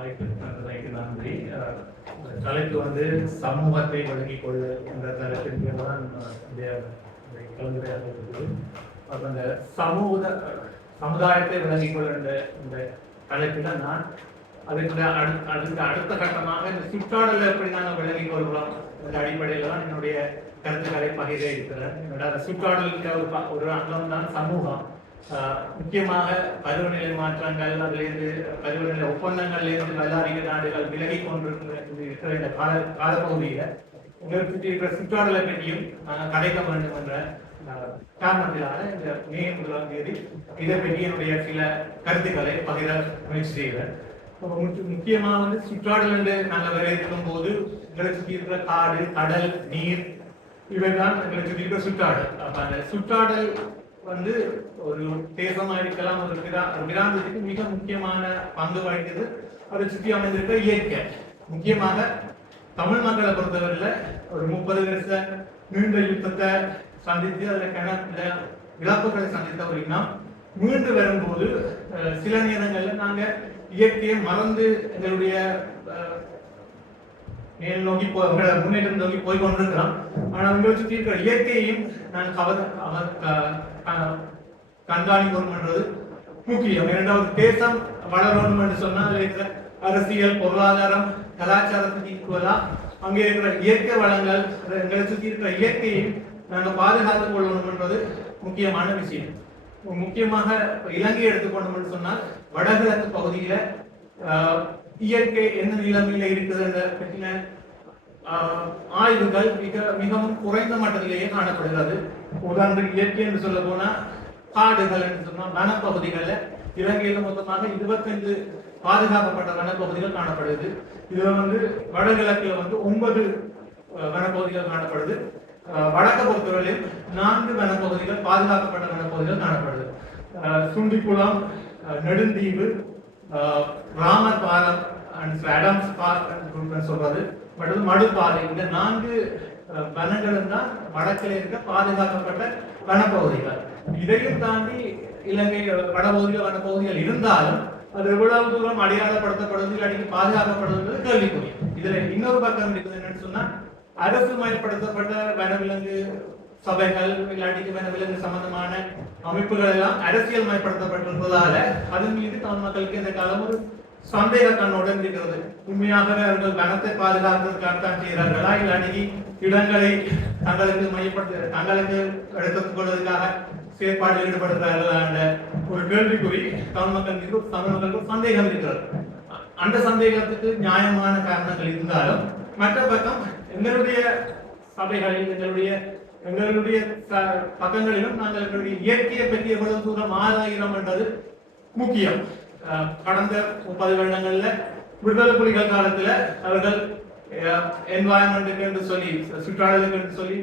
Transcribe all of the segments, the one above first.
வாய்ப்பு தந்தமைக்கு நன்றி. தலைப்பு வந்து சமூகத்தை விளங்கிக் கொள்ள என்ற தலைப்பின் கீழ் தான் கலந்துரையாக இருக்குது. அந்த சமுதாயத்தை விளங்கிக் கொள்ள இந்த தலைப்பில் நான் அதுக்கு அடுத்த கட்டமாக இந்த சுற்றாடலை எப்படி நாங்கள் விளங்கிக் கொள்கிறோம் என்ற அடிப்படையில் தான் என்னுடைய கருத்துக்களை பகிர இருக்கிறேன். என்னோட சுற்றாடலுக்கு ஒரு அங்கம் தான் சமூகம். முக்கியமாக பருவநிலை மாற்றங்கள், அதிலிருந்து பருவநிலை ஒப்பந்தங்கள்லேருந்து வல்லாரிக நாடுகள் விலகி கொண்டிருக்கிற இந்த காலப்பகுதியில் உங்களுக்கு சுற்றி இருக்கிற சுற்றாடலை பற்றியும் கதைக்க வேண்டும் என்ற காரணத்திலான இந்த மே 1ஆம் தேதி இதை பற்றி என்னுடைய சில கருத்துக்களை பகிர முயற்சி செய்கிறேன். முக்கியமாக வந்து சுற்றாடல் என்று நாங்கள் வரையறுக்கும் போது எங்களை சுற்றி இருக்கிற காடு, கடல், நீர் இவைதான் எங்களை சுற்றி இருக்கிற சுற்றாடல். அப்ப அந்த சுற்றாடல் வந்து ஒரு தேசமா இருக்கலாம், ஒரு பிராந்தத்துக்கு மிக முக்கியமான பங்கு வகிக்குது. அதை சுற்றி அமைந்திருக்கிற இயற்கை. முக்கியமாக தமிழ் மக்களை பொறுத்தவரையில் ஒரு 30 வருஷ நீண்ட யுத்தத்தை சந்தித்து அதில் இழப்புகளை சந்தித்த ஒரு இனம் மீண்டு வரும்போது சில நேரங்கள்ல நாங்க இயற்கையை மறந்து எங்களுடைய மேல் நோக்கி முன்னேற்றம் நோக்கி போய் கொண்டிருக்கிறோம். ஆனால் உங்களை சுற்றி இருக்கிற இயற்கையையும் நான் கண்காணிக்கணும் என்றது முக்கியம். இரண்டாவது, தேசம் வளரணும் என்று சொன்னால் இருக்கிற அரசியல், பொருளாதாரம், கலாச்சாரத்துக்கு ஈக்குவலா அங்கே இருக்கிற இயற்கை வளங்கள், எங்களை சுற்றி இருக்கிற இயற்கையையும் நாங்கள் பாதுகாத்துக் கொள்ளணும் என்பது முக்கியமான விஷயம். முக்கியமாக இலங்கை எடுத்துக்கொண்டோம்னு சொன்னால் வடகிழக்கு பகுதியில இயற்கை என்ன நிலைமையில இருக்குது என்ற பற்றின ஆய்வுகள் மிகவும் குறைந்த மட்டத்திலேயே காணப்படுகிறது. உதாரணத்துக்கு இயற்கை என்று சொல்ல போனா காடுகள் என்று சொன்னா வனப்பகுதிகள்ல இலங்கையில மொத்தமாக 25 பாதுகாக்கப்பட்ட வனப்பகுதிகள் காணப்படுது. இதுல வந்து வடகிழக்குல வந்து 9 வனப்பகுதிகள் காணப்படுது. வடக்க பொறுத்தவரையில் 4 வனப்பகுதிகள் பாதுகாக்கப்பட்ட வனப்பகுதிகள் காணப்படுது. சுண்டிக்குளம், நெடுந்தீவு, ராமர் பாலம், அடம்ஸ் பார்க் சொல்றது மற்றும் மடுப்பாதை, இந்த 4 வனங்களும் தான் வடக்கில் இருக்க பாதுகாக்கப்பட்ட வனப்பகுதிகள். இதையும் தாண்டி இலங்கை வடபகுதியில் வனப்பகுதிகள் இருந்தாலும் அது எவ்வளவு தூரம் அடையாளப்படுத்தப்படுவது இல்லாட்டி பாதுகாக்கப்படுவது கேள்விக்குறி. இதுல இன்னொரு பக்கம் இருக்குது என்னன்னு சொன்னா, அரசு மயப்படுத்தப்பட்ட வனவிலங்கு சபைகள் இல்லாட்டி வனவிலங்கு சம்பந்தமான அமைப்புகள் எல்லாம் அரசியல் மயப்படுத்தப்பட்டிருப்பதால அதன் மீது தமிழ் மக்களுக்கு இந்த காலம் ஒரு சந்தேக கண்ணுடன் இருக்கிறது. உண்மையாகவே அவர்கள் வனத்தை பாதுகாக்கிறதுக்காகத்தான் செய்கிறார்களா, இல்லாட்டி இடங்களை தங்களுக்கு எடுத்துக் கொள்வதற்காக செயற்பாடு ஈடுபடுகிறார்களா என்ற ஒரு கேள்விக்குறி தமிழ் மக்களுக்கு சந்தேகம் இருக்கிறது. அந்த சந்தேகத்துக்கு நியாயமான காரணங்கள் இருந்தாலும் மற்ற பக்கம் எங்களுடைய சபைகளில் எங்களுடைய பக்கங்களிலும் நாங்கள் எங்களுடைய இயற்கையை பற்றி எவ்வளவு தூரம் ஆராயிரம் என்றது முக்கியம். கடந்த 30 வருடங்கள்ல விடுதலை புலிகள் காலத்துல அவர்கள் என்வாயன்மெண்ட்டுக்கு என்று சொல்லி, சுற்றாடலுக்கு என்று சொல்லி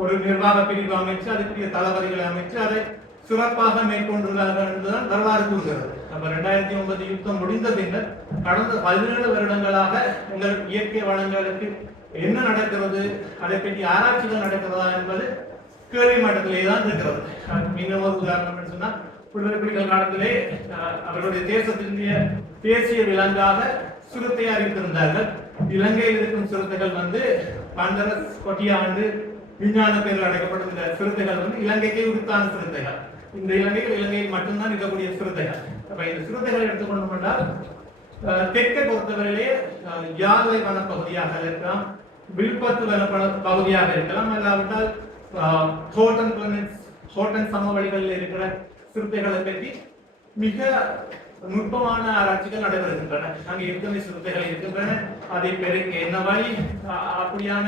ஒரு நிர்வாக பிரிவு அமைச்சு அதுக்குரிய தளபதிகளை அமைச்சு அதை சிறப்பாக மேற்கொண்டுள்ளார்கள் என்றுதான் வரலாறு கூறுகிறது. நம்ம 2009 யுத்தம் முடிந்த பின்னர் கடந்த 17 வருடங்களாக எங்கள் இயற்கை வளங்களுக்கு என்ன நடக்கிறது, அதை பற்றி ஆராய்ச்சிகள் நடக்கிறதா என்பது கேள்வி மட்டத்திலே தான் இருக்கிறது. இன்னும் ஒரு உதாரணம் சொன்னா, விடுதலை புலிகள் காலத்திலே அவர்களுடைய தேசத்தினுடைய தேசிய விலங்காக சிறுத்தையை அறிவித்திருந்தார்கள். இலங்கையில் இருக்கும் சிறுத்தைகள் வந்து பந்தரஸ் கொட்டியாண்டு விஞ்ஞான பேரில் அடைக்கப்பட்ட இந்த சிறுத்தைகள் வந்து இலங்கைக்கே உரித்தான சிறுத்தைகள். இந்த இலங்கையில் மட்டும்தான் இருக்கக்கூடிய சிறுத்தைகள். அப்ப இந்த சிறுத்தைகளை எடுத்துக்கொண்டோம் என்றால் தெற்கை பொறுத்தவரையிலே யாழ்லை வனப்பகுதியாக இருக்கலாம், வில்பத்து வனப்பகுதியாக இருக்கலாம், அல்லாவிட்டால் ஹோட்டன் சமவெளிகளில் இருக்கிற சிறுத்தைகளை பற்றி மிக நுட்பமான ஆராய்ச்சிகள் நடைபெறுகின்றன. அங்கே எத்தனை சிறுத்தைகள் இருக்கின்றன, அதை பெருக்க என்ன வழி, அப்படியான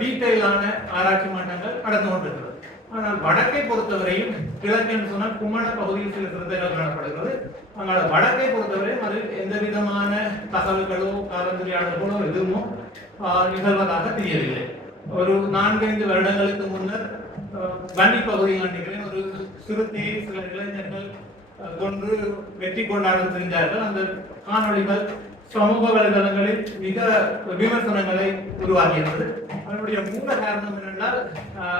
டீட்டெயிலான ஆராய்ச்சி மட்டங்கள் நடந்து கொண்டிருக்கிறது. ஆனால் வடக்கை பொறுத்தவரையும் கிழக்கு என்று சொன்னால் குமண பகுதியில் சில சிறுத்தைகள் காணப்படுகிறது. ஆனால் வடக்கை பொறுத்தவரையும் அதில் எந்த விதமான தகவல்களோ கலந்துரையாடல்களோ எதுவும் நிகழ்வதாக தெரியவில்லை. ஒரு 4-5 வருடங்களுக்கு முன்னர் வன்னி பகுதியில் ஒரு சிறுத்தையை சில இளைஞர்கள் கொன்று வெற்றி கொண்டாட தெரிந்தார்கள். அந்த காணொளிகள் சமூக வலைதளங்களில் மிக விமர்சனங்களை உருவாக்கியது. அதனுடைய மூல காரணம் என்னென்றால்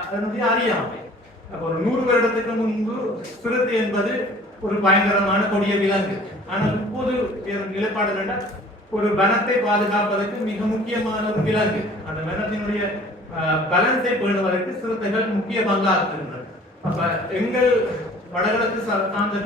அதனுடைய அறியாமை. ஒரு 100 வருடத்துக்கு முன்பு சிறுத்தை என்பது ஒரு பயங்கரமான கொடிய விலங்கு. ஆனால் இப்போது நிலைப்பாடு என்னென்றால் ஒரு வனத்தை பாதுகாப்பதற்கு மிக முக்கியமான ஒரு விலங்கு. அந்த வனத்தினுடைய பேலன்ஸை பேணுவதற்கு சிறுத்தைகள் முக்கிய பங்காற்றுகின்றன. அப்ப எங்கள் வடகிழக்கு சார்ந்த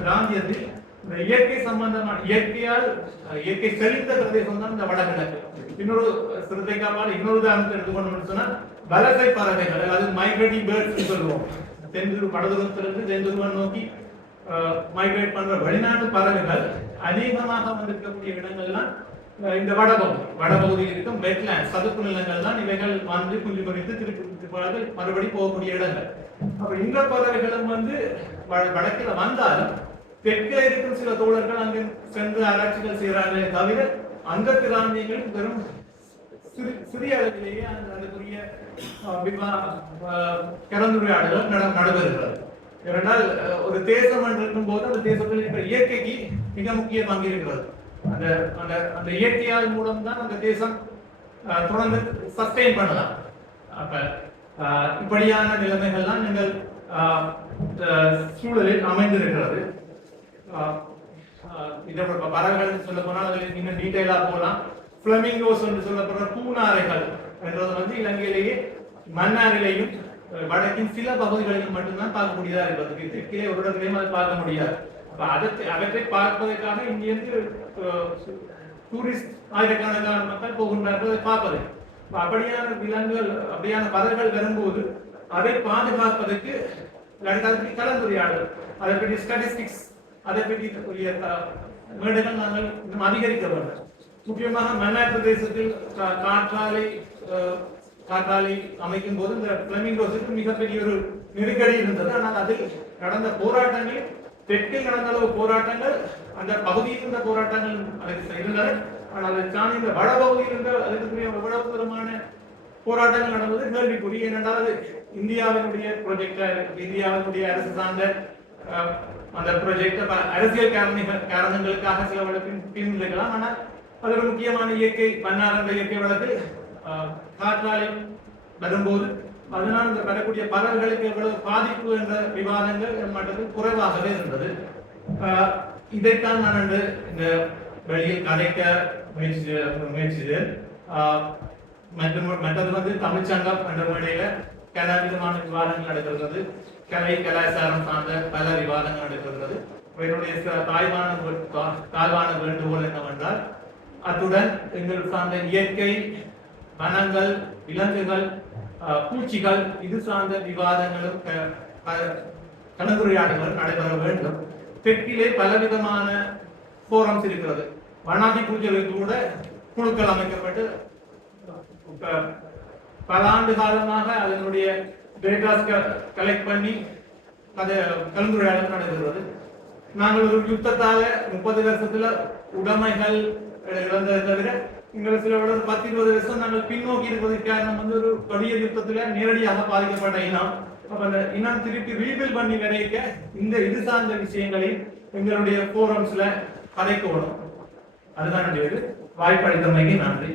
பிராந்தியத்தில் இந்த இயற்கை சம்பந்தமான இயற்கை செழித்த பிரதேசம் தான் இந்த வடகிழக்கு. இன்னொரு சிறுத்தை காப்பால் இன்னொரு உதாரணத்தை எடுத்துக்கொண்டு சொன்னா வலசை பறவைகள், அதாவது மைக்ரேட்டிங் பேர்ட்ஸ் சொல்லுவோம். வடதுருவத்திலிருந்து தென்துருவம் நோக்கி மைக்ரேட் பண்ற வெளிநாட்டு பறவைகள் அநேகமாக வந்திருக்கக்கூடிய இடங்கள்லாம் இந்த வடபகுதியில் இருக்கும் வெட்லேண்ட் சதுப்பு நிலங்கள் தான் இவைகள் வந்து குஞ்சு பொறித்து திருப்பி மறுபடி போகக்கூடிய இடங்கள். அப்ப இந்த பறவைகளும் வந்து வடக்கில வந்தாலும் தெற்கில் இருக்கும் சில தோழர்கள் அங்கு சென்று ஆராய்ச்சிகள் செய்யறாங்களே தவிர அந்த பிராந்தியங்களில் வெறும் சிறிய அளவிலேயே அதுக்குரிய கலந்துரையாடல்கள் நடைபெறுகிறது. ஏனென்றால் ஒரு தேசம் என்று இருக்கும் போது அந்த தேசத்தில் இருக்கிற இயற்கைக்கு மிக முக்கிய பங்கு இருக்கிறது. அந்த அந்த அந்த இயற்கையால் மூலம் தான் அந்த தேசம் தொடர்ந்து சஸ்டெயின் பண்ணலாம். அப்ப இப்படியான நிலைமைகள்லாம் நீங்கள் சூழலில் அமைந்திருக்கிறது. இதோட பறவைகள் சொல்ல போனால் அதில் இன்னும் டீட்டெயிலா போகலாம். பிளமிங்கோஸ் என்று சொல்லப்படுற பூநாரைகள் என்றது வந்து இலங்கையிலேயே மன்னாரிலேயும் வடக்கின் சில பகுதிகளிலும் மட்டும்தான் பார்க்கக்கூடியதா இருக்கிறது. தெற்கிலே ஒரு இடத்திலையும் அதை பார்க்க முடியாது. அவற்றை பார்ப்பதற்காக இங்கிருந்து டூரிஸ்ட் ஆயிரக்கணக்கான மக்கள் போகின்றார்கள் அதை பார்ப்பது. அப்படியான விலங்குகள் அப்படியான பறவைகள் வரும்போது அதை பாதுகாப்பதற்கு கலந்துரையாடல், அதை பற்றி ஸ்டாட்டிஸ்டிக்ஸ், அதை பற்றி மேடைகள் நாங்கள் இன்னும் அதிகரிக்க வேண்டும். முக்கியமாக மன்னார் பிரதேசத்தில் காற்றாலை அமைக்கும் போது இந்த பிளமிங்கோஸுக்கு மிகப்பெரிய ஒரு நெருக்கடி இருந்தது. ஆனால் அதில் நடந்த போராட்டங்கள், தெற்கில் நடந்த அளவு போராட்டங்கள், அந்த பகுதியில் இருந்த போராட்டங்கள் அதுக்கு இருந்தன. ஆனால் அதை தாண்டி இந்த வடபகுதியில் இருந்த அதுக்குரிய எவ்வளவு தரமான போராட்டங்கள் நடந்தது கேள்விக்குறி. ஏனென்றால் இந்தியாவினுடைய ப்ராஜெக்டா, இந்தியாவினுடைய அரசு சார்ந்த அந்த ப்ராஜெக்ட் அரசியல் காரணங்களுக்காக சில வழக்கின் பின்னிருக்கலாம். ஆனால் அது ஒரு முக்கியமான இயற்கை மன்னார் இயற்கை வளத்தில் காற்றாலை வரும்போது அதனால் இந்த வரக்கூடிய பறவைகளுக்கு எவ்வளவு பாதிப்பு என்ற விவாதங்கள் மட்டத்தில் குறைவாகவே இருந்தது. இதைத்தான் நான் இந்த வெளியில் கதைக்க முயற்சித்தேன். மற்றது வந்து தமிழ்ச்சங்கம் என்ற முறையில பல விதமான விவாதங்கள் நடக்கிறது. கலை கலாச்சாரம் சார்ந்த பல விவாதங்கள் நடக்கிறது. என்னுடைய தாழ்வான வேண்டுகோள் என்னவென்றால், அத்துடன் எங்கள் சார்ந்த இயற்கை, வனங்கள், விலங்குகள், பூச்சிகள் இது சார்ந்த விவாதங்களும் கலந்துரையாடல்கள் நடைபெற வேண்டும். தெற்கிலே பலவிதமான போரம்ஸ் இருக்கிறது. வனாதி பூஜைகளுக்கு கூட குழுக்கள் அமைக்கப்பட்டு பல ஆண்டு காலமாக அதனுடைய டேட்டாஸ் கலெக்ட் பண்ணி அது கலந்துரையாடல் நடைபெறுகிறது. நாங்கள் ஒரு யுத்தத்தால 30 வருஷத்துல உடைமைகள் இழந்ததை தவிர எங்களுக்கு சில 10-20 வருஷம் நாங்கள் பின்னோக்கி இருப்பதற்கு காரணம் வந்து ஒரு கொடிய யுத்தத்துல நேரடியாக பாதிக்கப்பட்ட இனம். அப்ப அந்த இனம் திருப்பி ரீபில் பண்ணி வரைக்க இந்த இது சார்ந்த விஷயங்களை எங்களுடைய போரம்ஸ்ல கதைக்கணும். அதுதான் வாய்ப்பளித்தமைக்கு நன்றி.